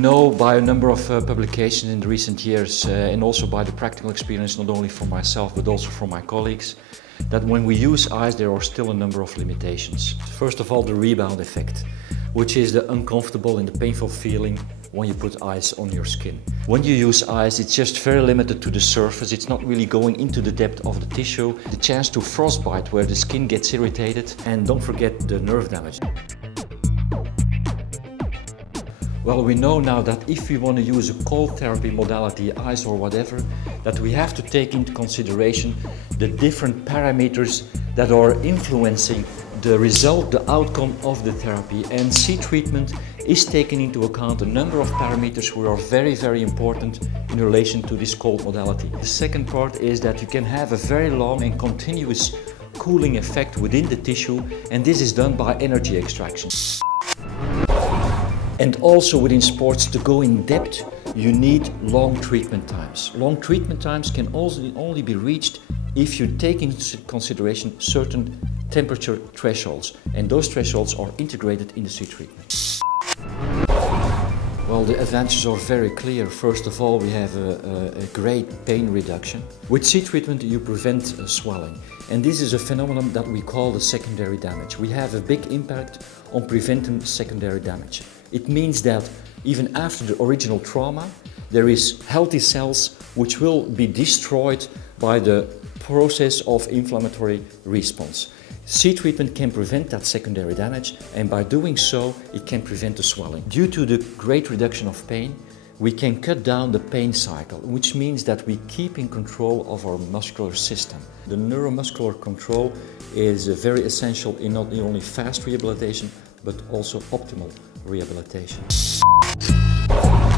know by a number of publications in the recent years and also by the practical experience, not only from myself but also from my colleagues, that when we use ice there are still a number of limitations. First of all, the rebound effect, which is the uncomfortable and the painful feeling when you put ice on your skin. When you use ice, it's just very limited to the surface, it's not really going into the depth of the tissue. The chance to frostbite where the skin gets irritated, and don't forget the nerve damage. Well, we know now that if we want to use a cold therapy modality, ice or whatever, that we have to take into consideration the different parameters that are influencing the result, the outcome of the therapy. And cTreatment is taking into account a number of parameters which are very, very important in relation to this cold modality. The second part is that you can have a very long and continuous cooling effect within the tissue, and this is done by energy extraction. And also within sports, to go in depth, you need long treatment times. Long treatment times can also only be reached if you take into consideration certain temperature thresholds, and those thresholds are integrated in the cTreatment. Well, the advantages are very clear. First of all, we have a great pain reduction. With cTreatment, you prevent swelling, and this is a phenomenon that we call the secondary damage. We have a big impact on preventing secondary damage. It means that even after the original trauma, there is healthy cells which will be destroyed by the process of inflammatory response. cTreatment can prevent that secondary damage, and by doing so, it can prevent the swelling. Due to the great reduction of pain, we can cut down the pain cycle, which means that we keep in control of our muscular system. The neuromuscular control is very essential in not only fast rehabilitation, but also optimal rehabilitation.